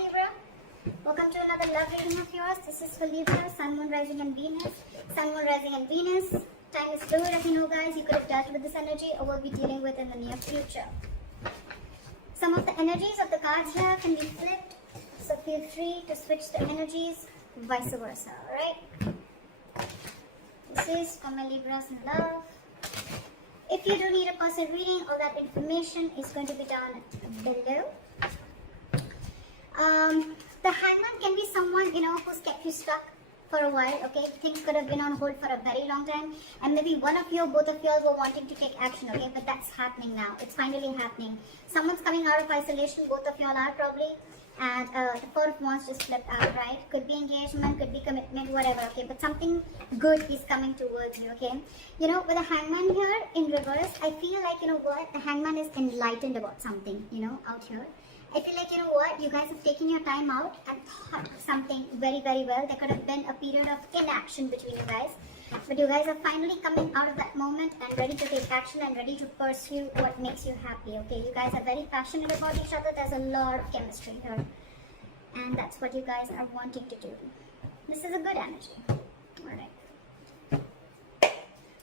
Libra. Welcome to another love reading of yours. This is for Libra, Sun, Moon, Rising and Venus. Sun, Moon, Rising and Venus. Time is fluid, as you know, guys. You could have dealt with this energy or will be dealing with in the near future. Some of the energies of the cards here can be flipped, so feel free to switch the energies, vice versa, alright? This is for my Libras in love. If you do need a personal reading, all that information is going to be down below. The Hangman can be someone, who's kept you stuck for a while, okay? Things could have been on hold for a very long time, and maybe one of you or both of you were wanting to take action, okay? But that's happening now. It's finally happening. Someone's coming out of isolation, both of you all are probably, and the Four of Wands just flipped out, right? Could be engagement, could be commitment, whatever, okay? But something good is coming towards you, okay? With the Hangman here in reverse, I feel like, the Hangman is enlightened about something, out here. I feel like, you guys have taken your time out and thought something very, very well. There could have been a period of inaction between you guys. But you guys are finally coming out of that moment and ready to take action and ready to pursue what makes you happy, okay? You guys are very passionate about each other. There's a lot of chemistry here. And that's what you guys are wanting to do. This is a good energy.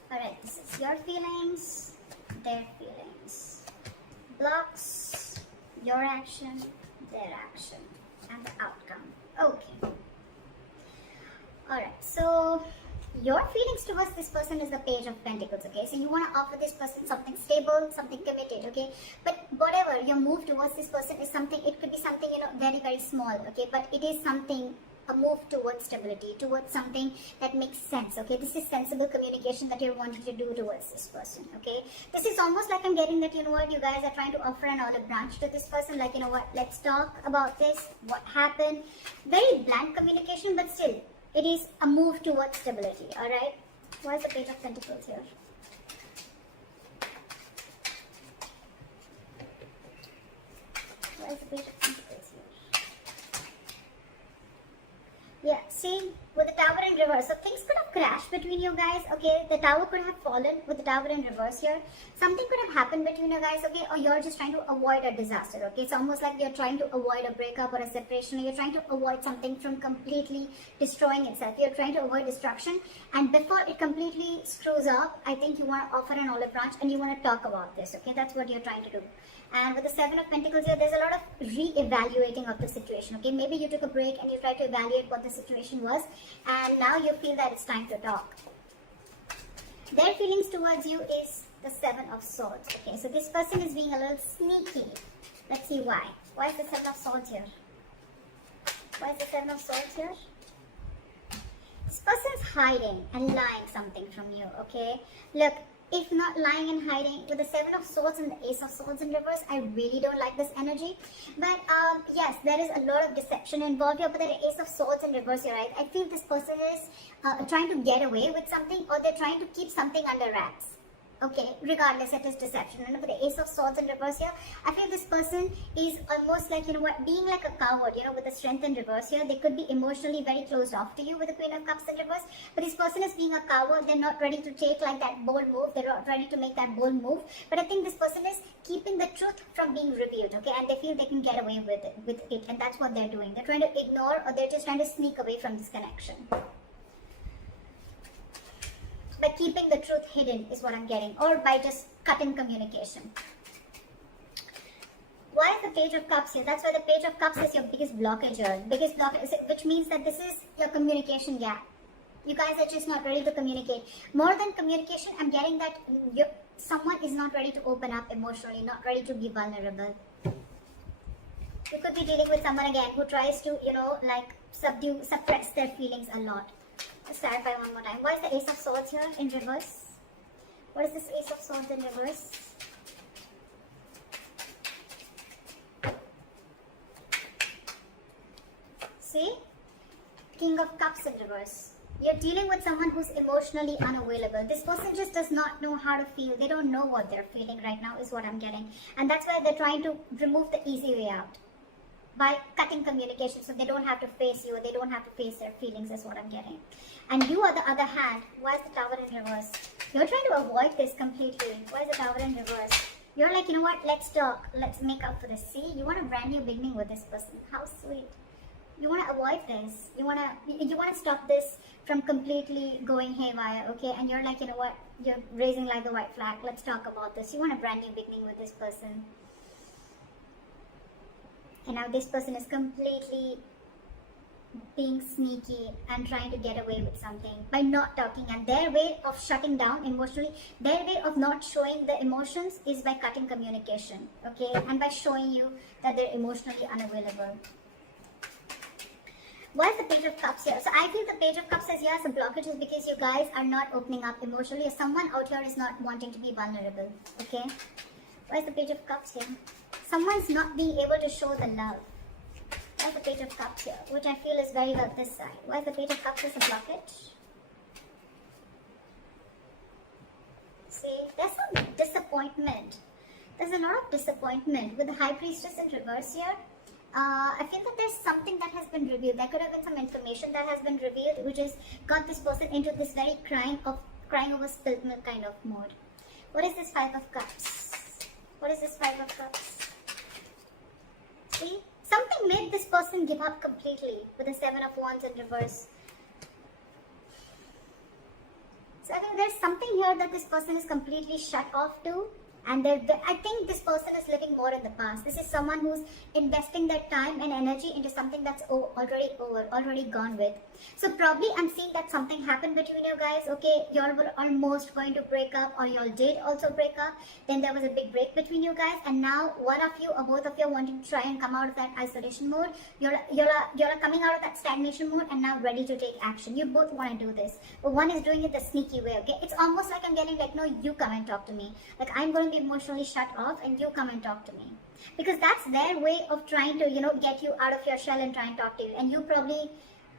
Alright, this is your feelings, their feelings. Blocks. Your action, their action, and the outcome. Okay. Alright, so your feelings towards this person is the Page of Pentacles, okay? So you want to offer this person something stable, something committed, okay? But whatever your move towards this person is something, it could be something, very, very small, okay? But it is something, a move towards stability, towards something that makes sense, okay? This is sensible communication that you're wanting to do towards this person, okay? This is almost like I'm getting that, you guys are trying to offer an olive branch to this person, like, let's talk about this, what happened. Very blunt communication, but still, it is a move towards stability, alright? Why is the Page of Pentacles here? Why is the Page of Pentacles here? Yeah, see, with the Tower in reverse, so things could have crashed between you guys, okay? The Tower could have fallen with the Tower in reverse here. Something could have happened between you guys, okay? Or you're just trying to avoid a disaster, okay? It's almost like you're trying to avoid a breakup or a separation, or you're trying to avoid something from completely destroying itself. You're trying to avoid destruction, and before it completely screws up, I think you want to offer an olive branch and you want to talk about this, okay? That's what you're trying to do. And with the Seven of Pentacles here, there's a lot of re-evaluating of the situation, okay? Maybe you took a break and you tried to evaluate what the situation was, and now you feel that it's time to talk. Their feelings towards you is the Seven of Swords, okay? So this person is being a little sneaky. Let's see why. Why is the Seven of Swords here? Why is the Seven of Swords here? This person's hiding and lying something from you, okay? Look, if not lying and hiding, with the Seven of Swords and the Ace of Swords in reverse, I really don't like this energy. But yes, there is a lot of deception involved here, but the Ace of Swords in reverse, you're right. I feel this person is trying to get away with something, or they're trying to keep something under wraps. Okay, regardless, it is deception. And with the Ace of Swords in reverse here, I feel this person is almost like, being like a coward, with the Strength in reverse here. They could be emotionally very closed off to you with the Queen of Cups in reverse. But this person is being a coward. They're not ready to take like that bold move. They're not ready to make that bold move. But I think this person is keeping the truth from being revealed, okay? And they feel they can get away with it. And that's what they're doing. They're trying to ignore, or they're just trying to sneak away from this connection. By keeping the truth hidden is what I'm getting, or by just cutting communication. Why is the Page of Cups here? That's why the Page of Cups is your biggest blockage here. Which means that this is your communication gap. You guys are just not ready to communicate. More than communication, I'm getting that someone is not ready to open up emotionally, not ready to be vulnerable. You could be dealing with someone again who tries to, suppress their feelings a lot. Let's clarify one more time. Why is the Ace of Swords here in reverse? What is this Ace of Swords in reverse? See? King of Cups in reverse. You're dealing with someone who's emotionally unavailable. This person just does not know how to feel. They don't know what they're feeling right now is what I'm getting. And that's why they're trying to remove the easy way out. By cutting communication, so they don't have to face you, or they don't have to face their feelings is what I'm getting. And you, on the other hand, why is the Tower in reverse? You're trying to avoid this completely. Why is the Tower in reverse? You're like, you know what, let's talk, let's make up for this. See, you want a brand new beginning with this person. How sweet. You want to avoid this. You want to stop this from completely going haywire, okay? And you're like, you know what, you're raising like the white flag. Let's talk about this. You want a brand new beginning with this person. And now this person is completely being sneaky and trying to get away with something by not talking, and their way of shutting down emotionally, their way of not showing the emotions is by cutting communication, okay, and by showing you that they're emotionally unavailable. Why is the Page of Cups here? So I feel the Page of Cups says, yeah, some blockages because you guys are not opening up emotionally, or someone out here is not wanting to be vulnerable, okay? Why is the Page of Cups here? Someone's not being able to show the love. Why is the Page of Cups here? Which I feel is very well this side. Why is the Page of Cups as a blockage? See, there's some disappointment. There's a lot of disappointment with the High Priestess in reverse here. I feel that there's something that has been revealed. There could have been some information that has been revealed, which has got this person into this very crying over spilled milk kind of mode. What is this Five of Cups? What is this Five of Cups? See? Something made this person give up completely with the Seven of Wands in reverse. So I think there's something here that this person is completely shut off to. And I think this person is living more in the past. This is someone who's investing their time and energy into something that's already over, already gone with. So probably I'm seeing that something happened between you guys. Okay, y'all were almost going to break up, or y'all did also break up. Then there was a big break between you guys, and now one of you or both of you are wanting to try and come out of that isolation mode. You're coming out of that stagnation mode and now ready to take action. You both want to do this, but one is doing it the sneaky way. Okay, it's almost like I'm getting like, no, you come and talk to me. Like I'm going to be emotionally shut off and you come and talk to me, because that's their way of trying to, you know, get you out of your shell and try and talk to you. And you probably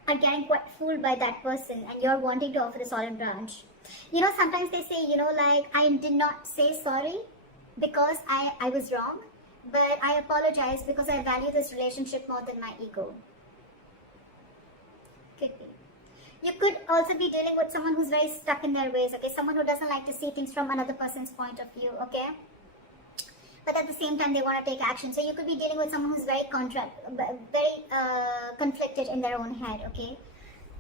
are getting quite fooled by that person, and you're wanting to offer the olive branch. You know, sometimes they say, you know, like, I did not say sorry because I was wrong, but I apologize because I value this relationship more than my ego. Could be. You could also be dealing with someone who's very stuck in their ways, okay? Someone who doesn't like to see things from another person's point of view, okay? But at the same time, they want to take action. So you could be dealing with someone who's very conflicted in their own head, okay?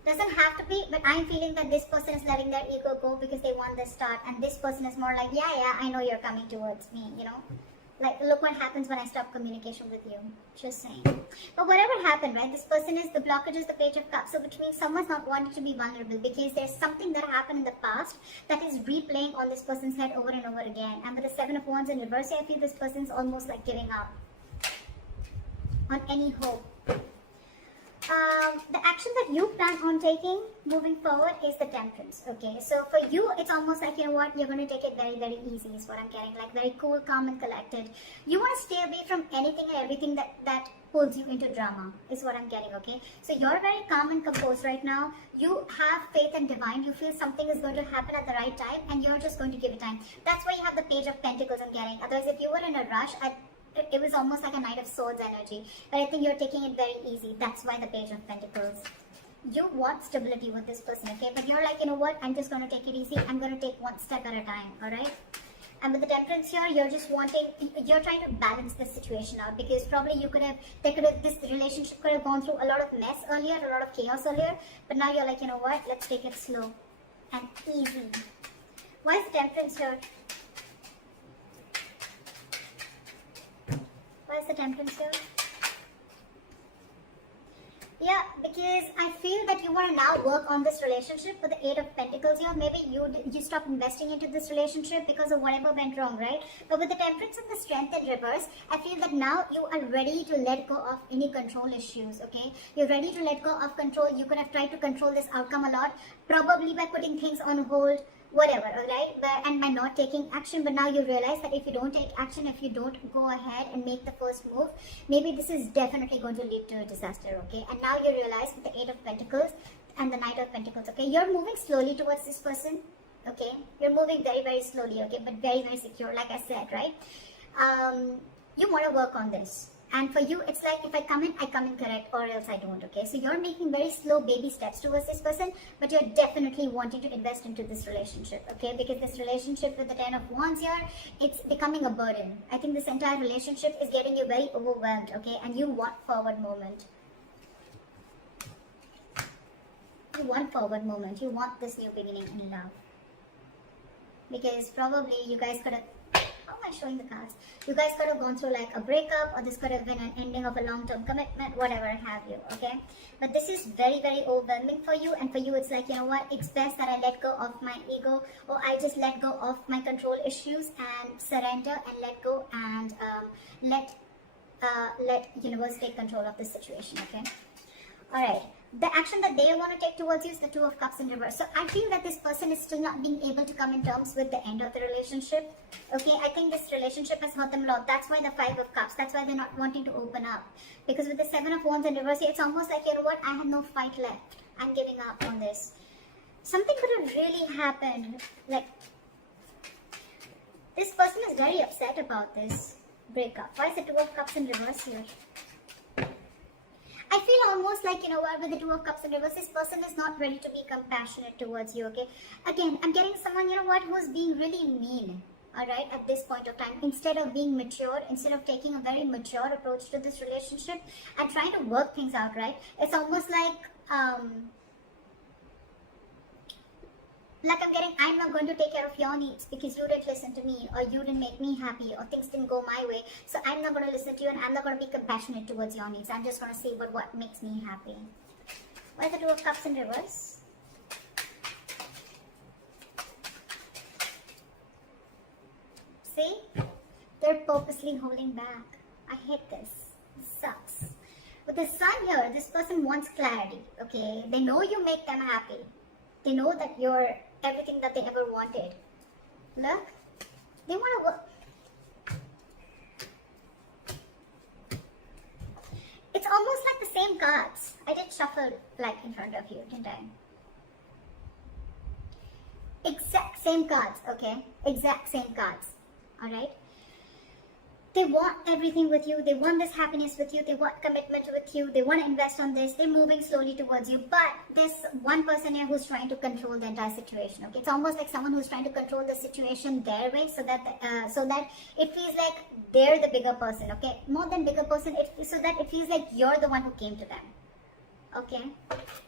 Doesn't have to be, but I'm feeling that this person is letting their ego go because they want this start, and this person is more like, yeah, I know you're coming towards me, you know? Like, look what happens when I stop communication with you. Just saying. But whatever happened, right? This person is, the blockage is the Page of Cups. So which means someone's not wanting to be vulnerable because there's something that happened in the past that is replaying on this person's head over and over again. And with the Seven of Wands in reverse, I feel this person's almost like giving up on any hope. The action that you plan on taking moving forward is the Temperance, okay? So for you, it's almost like, you know what, you're going to take it very, very easy is what I'm getting, like very cool, calm and collected. You want to stay away from anything and everything that pulls you into drama is what I'm getting, okay? So you're very calm and composed right now. You have faith in divine. You feel something is going to happen at the right time, and you're just going to give it time. That's why you have the Page of Pentacles I'm getting. Otherwise, if you were in a rush, it was almost like a Knight of Swords energy. But I think you're taking it very easy. That's why the Page of Pentacles. You want stability with this person, okay? But you're like, you know what? I'm just going to take it easy. I'm going to take one step at a time, alright? And with the Temperance here, you're just you're trying to balance this situation out, because probably this relationship could have gone through a lot of mess earlier, a lot of chaos earlier. But now you're like, you know what? Let's take it slow and easy. Why is the Temperance here? Why is the Temperance here? Yeah, because I feel that you want to now work on this relationship with the Eight of Pentacles here. Maybe you stop investing into this relationship because of whatever went wrong, right? But with the Temperance and the Strength in reverse, I feel that now you are ready to let go of any control issues, okay? You're ready to let go of control. You could have tried to control this outcome a lot, probably by putting things on hold, whatever, alright, and by not taking action. But now you realize that if you don't take action, if you don't go ahead and make the first move, maybe this is definitely going to lead to a disaster, okay? And now you realize with the Eight of Pentacles and the Knight of Pentacles, okay, you're moving slowly towards this person, okay? You're moving very, very slowly, okay, but very, very secure, like I said, right? You want to work on this. And for you, it's like if I come in correct, or else I don't, okay? So you're making very slow baby steps towards this person, but you're definitely wanting to invest into this relationship, okay? Because this relationship with the 10 of Wands here, it's becoming a burden. I think this entire relationship is getting you very overwhelmed, okay? And you want forward movement. You want forward movement. You want this new beginning in love. Because probably you guys could have, how am I showing the cards? You guys could have gone through like a breakup, or this could have been an ending of a long-term commitment, whatever have you, okay? But this is very, very overwhelming for you, and for you it's like, you know what, it's best that I let go of my ego, or I just let go of my control issues and surrender and let go, and let universe take control of the situation, okay? Alright, the action that they want to take towards you is the Two of Cups in reverse. So I feel that this person is still not being able to come in terms with the end of the relationship. Okay, I think this relationship has hurt them a lot. That's why the Five of Cups. That's why they're not wanting to open up. Because with the Seven of Wands in reverse, it's almost like, you know what, I have no fight left. I'm giving up on this. Something could have really happened. Like, this person is very upset about this breakup. Why is the Two of Cups in reverse here? I feel almost like, you know what, with the Two of Cups in reverse, this person is not ready to be compassionate towards you, okay? Again, I'm getting someone, you know what, who's being really mean, alright, at this point of time. Instead of being mature, instead of taking a very mature approach to this relationship and trying to work things out, right? It's almost like I'm getting, I'm not going to take care of your needs because you didn't listen to me, or you didn't make me happy, or things didn't go my way. So I'm not going to listen to you, and I'm not going to be compassionate towards your needs. I'm just going to see what makes me happy. Why is the Two of Cups in reverse? See? They're purposely holding back. I hate this. This sucks. With the Sun here, this person wants clarity, okay? They know you make them happy. They know that you're everything that they ever wanted. Look, they want to work. It's almost like the same cards. I did shuffle like in front of you, didn't I? Exact same cards, okay? Exact same cards, alright? They want everything with you. They want this happiness with you. They want commitment with you. They want to invest on this. They're moving slowly towards you. But there's one person here who's trying to control the entire situation. Okay, it's almost like someone who's trying to control the situation their way, so that it feels like they're the bigger person. Okay, more than bigger person, so that it feels like you're the one who came to them. Okay,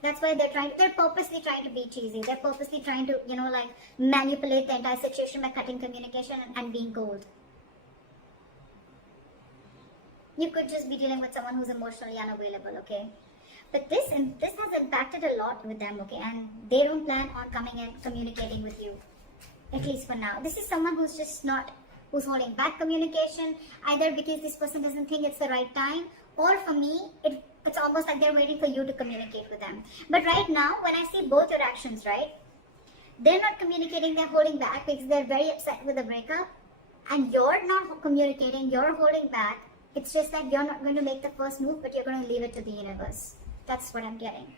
that's why they're purposely trying to be cheesy. They're purposely trying to, you know, like manipulate the entire situation by cutting communication and being cold. You could just be dealing with someone who's emotionally unavailable, okay? But this has impacted a lot with them, okay? And they don't plan on coming and communicating with you, at least for now. This is someone who's just who's holding back communication, either because this person doesn't think it's the right time, or for me, it's almost like they're waiting for you to communicate with them. But right now, when I see both your actions, right? They're not communicating, they're holding back because they're very upset with the breakup, and you're not communicating, you're holding back. It's just that you're not going to make the first move, but you're going to leave it to the universe. That's what I'm getting.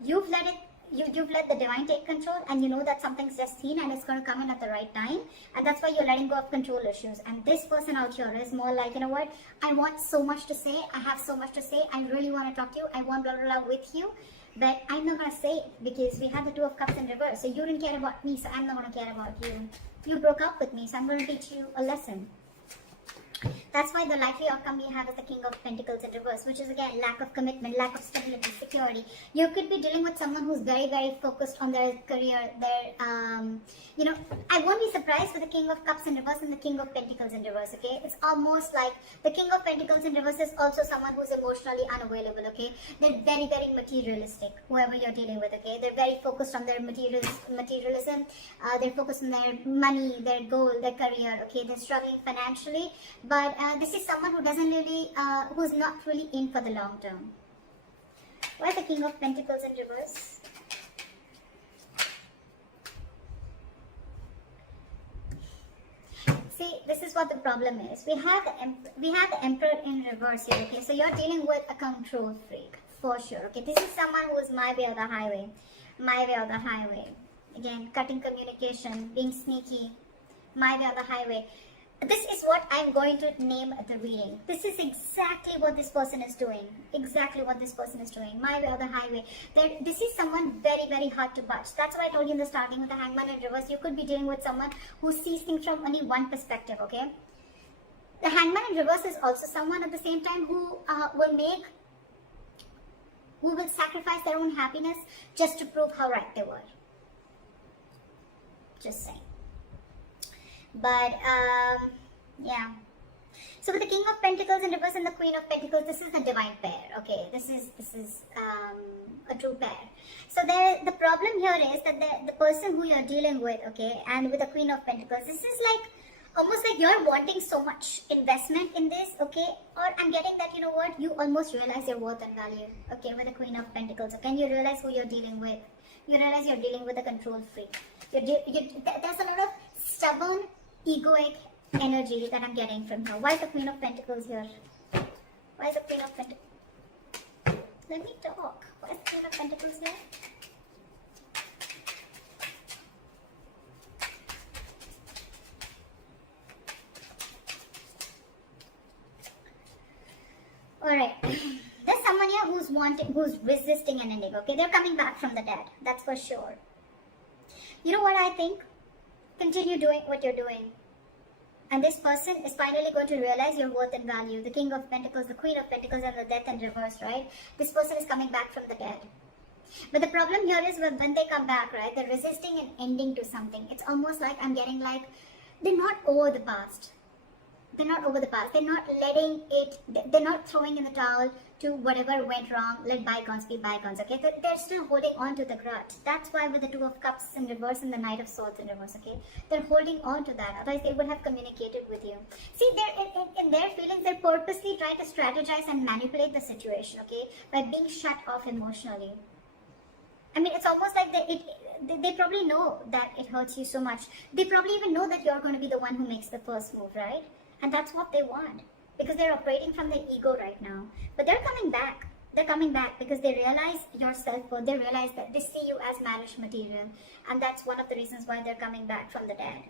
You've let the divine take control, and you know that something's destined and it's going to come in at the right time, and that's why you're letting go of control issues. And this person out here is more like, you know what, I want so much to say, I have so much to say, I really want to talk to you, I want blah blah blah with you, but I'm not going to say it because we had the Two of Cups in reverse. So you didn't care about me, so I'm not going to care about you. You broke up with me, so I'm going to teach you a lesson. That's why the likely outcome we have is the King of Pentacles in reverse, which is again lack of commitment, lack of stability, security. You could be dealing with someone who's very, very focused on their career, you know, I won't be surprised with the King of Cups in reverse and the King of Pentacles in reverse, okay? It's almost like the King of Pentacles in reverse is also someone who's emotionally unavailable, okay? They're very, very materialistic, whoever you're dealing with, okay? They're very focused on their materialism, they're focused on their money, their goal, their career, okay? They're struggling financially, but this is someone who doesn't really, who's not really in for the long term. Why is the King of Pentacles in reverse? See, this is what the problem is. We have the Emperor in reverse here, okay? So you're dealing with a control freak, for sure, okay? This is someone who is my way or the highway. My way or the highway. Again, cutting communication, being sneaky, my way or the highway. This is what I'm going to name the reading. This is exactly what this person is doing. Exactly what this person is doing. My way or the highway. This is someone very, very hard to budge. That's why I told you in the starting with the Hangman in reverse. You could be dealing with someone who sees things from only one perspective, okay? The Hangman in reverse is also someone at the same time who will sacrifice their own happiness just to prove how right they were. Just saying. But yeah. So with the King of Pentacles in reverse and the Queen of Pentacles, this is the divine pair. Okay, this is a true pair. So the problem here is that the person who you're dealing with, okay, and with the Queen of Pentacles, this is like almost like you're wanting so much investment in this, okay? Or I'm getting that, you know what, you almost realize your worth and value, okay, with the Queen of Pentacles. Okay, and you realize who you're dealing with. You realize you're dealing with a control freak. There's a lot of stubborn, egoic energy that I'm getting from her. Why is the Queen of Pentacles here? Why is the Queen of Pentacles? Let me talk. Why is the Queen of Pentacles here? Alright. There's someone here who's resisting an ending, okay? They're coming back from the dead. That's for sure. You know what I think? Continue doing what you're doing. And this person is finally going to realize your worth and value. The King of Pentacles, the Queen of Pentacles, and the Death in reverse, right? This person is coming back from the dead. But the problem here is when they come back, right? They're resisting an ending to something. It's almost like I'm getting like, they're not over the past. They're not over the past. They're not letting it, they're not throwing in the towel to whatever went wrong. Let bygones be bygones, okay? They're still holding on to the grudge. That's why with the Two of Cups in reverse and the Knight of Swords in reverse, okay? They're holding on to that. Otherwise, they would have communicated with you. See, they're in their feelings, they're purposely trying to strategize and manipulate the situation, okay? By being shut off emotionally. I mean, it's almost like they probably know that it hurts you so much. They probably even know that you're going to be the one who makes the first move, right? And that's what they want, because they're operating from their ego right now. But they're coming back. They're coming back because they realize your self-worth. They realize that they see you as marriage material. And that's one of the reasons why they're coming back from the dead.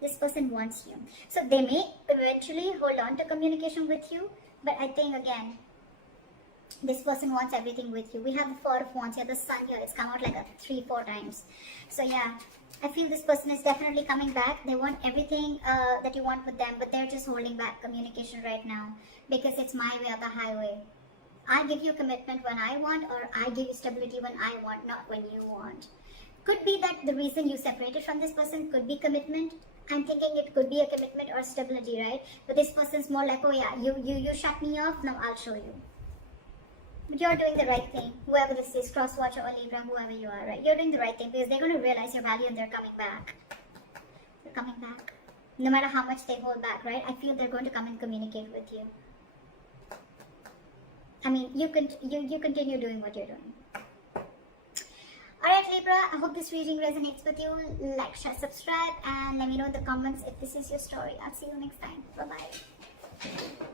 This person wants you. So they may eventually hold on to communication with you. But I think, again, this person wants everything with you. We have the Four of Wands here. The Sun here. It's come out like 3-4 times. So yeah. I feel this person is definitely coming back. They want everything that you want with them, but they're just holding back communication right now because it's my way or the highway. I give you commitment when I want, or I give you stability when I want, not when you want. Could be that the reason you separated from this person could be commitment. I'm thinking it could be a commitment or stability, right? But this person's more like, oh yeah, you shut me off, now I'll show you. But you're doing the right thing. Whoever this is, cross-watcher or Libra, whoever you are, right? You're doing the right thing because they're going to realize your value and they're coming back. They're coming back. No matter how much they hold back, right? I feel they're going to come and communicate with you. I mean, you continue doing what you're doing. Alright, Libra, I hope this reading resonates with you. Like, share, subscribe, and let me know in the comments if this is your story. I'll see you next time. Bye-bye.